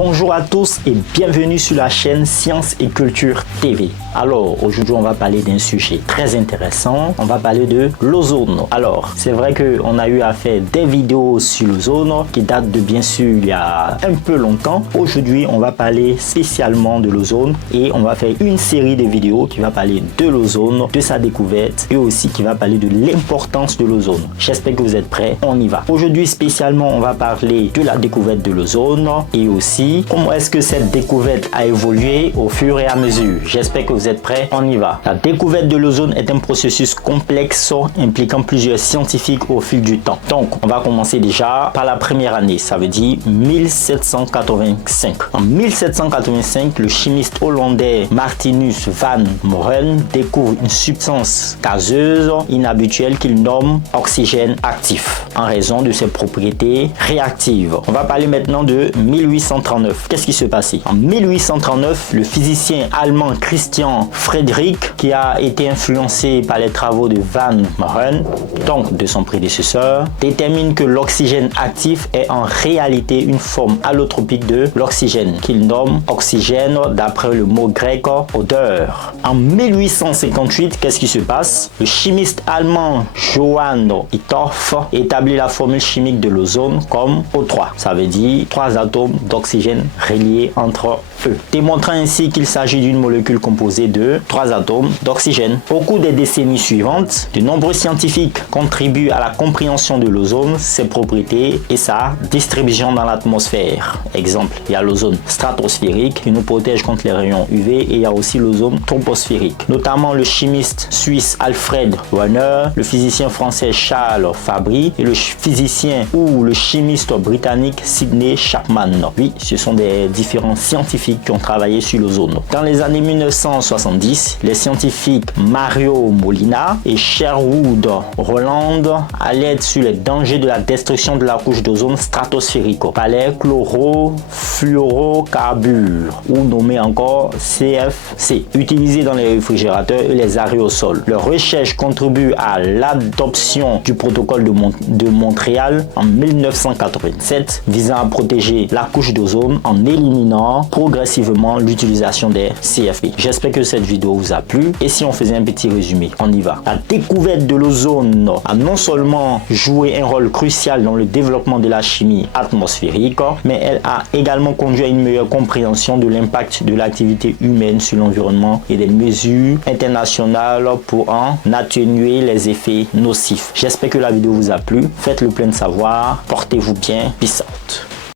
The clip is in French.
Bonjour à tous et bienvenue sur la chaîne Science et Culture TV. Alors aujourd'hui on va parler d'un sujet très intéressant, on va parler de l'ozone. Alors c'est vrai qu'on a eu à faire des vidéos sur l'ozone qui datent de bien sûr il y a un peu longtemps. Aujourd'hui on va parler spécialement de l'ozone et on va faire une série de vidéos qui va parler de l'ozone, de sa découverte et aussi qui va parler de l'importance de l'ozone. J'espère que vous êtes prêts, on y va. Aujourd'hui spécialement on va parler de la découverte de l'ozone et aussi comment est-ce que cette découverte a évolué au fur et à mesure. J'espère que vous êtes prêts, on y va. La découverte de l'ozone est un processus complexe impliquant plusieurs scientifiques au fil du temps. Donc on va commencer déjà par la première année, ça veut dire 1785. En 1785, le chimiste hollandais Martinus van Moren découvre une substance gazeuse inhabituelle qu'il nomme oxygène actif en raison de ses propriétés réactives. On va parler maintenant de 1839. Qu'est-ce qui se passait? En 1839, le physicien allemand Christian Friedrich, qui a été influencé par les travaux de Van Moren, donc de son prédécesseur, détermine que l'oxygène actif est en réalité une forme allotropique de l'oxygène, qu'il nomme oxygène d'après le mot grec odeur. En 1858, qu'est-ce qui se passe? Le chimiste allemand Johann Hittorf établit la formule chimique de l'ozone comme O3. Ça veut dire 3 atomes d'oxygène reliés entre eux, démontrant ainsi qu'il s'agit d'une molécule composée de 3 atomes d'oxygène. Au cours des décennies suivantes, de nombreux scientifiques contribuent à la compréhension de l'ozone, ses propriétés et sa distribution dans l'atmosphère. Exemple, il y a l'ozone stratosphérique qui nous protège contre les rayons UV et il y a aussi l'ozone troposphérique. Notamment le chimiste suisse Alfred Werner, le physicien français Charles Fabry et le physicien ou le chimiste britannique Sidney Chapman. Oui, ce sont des différents scientifiques qui ont travaillé sur l'ozone. Dans les années 1970, les scientifiques Mario Molina et Sherwood Rowland alertent sur les dangers de la destruction de la couche d'ozone stratosphérique par les chlorofluorocarbures, ou nommés encore CFC, utilisés dans les réfrigérateurs et les aérosols. Leur recherche contribue à l'adoption du protocole de Montréal en 1987 visant à protéger la couche d'ozone en éliminant progressivement l'utilisation des CFP. J'espère que cette vidéo vous a plu et si on faisait un petit résumé, on y va. La découverte de l'ozone a non seulement joué un rôle crucial dans le développement de la chimie atmosphérique, mais elle a également conduit à une meilleure compréhension de l'impact de l'activité humaine sur l'environnement et des mesures internationales pour en atténuer les effets nocifs. J'espère que la vidéo vous a plu. Faites le plein de savoir. Portez-vous bien. Peace out.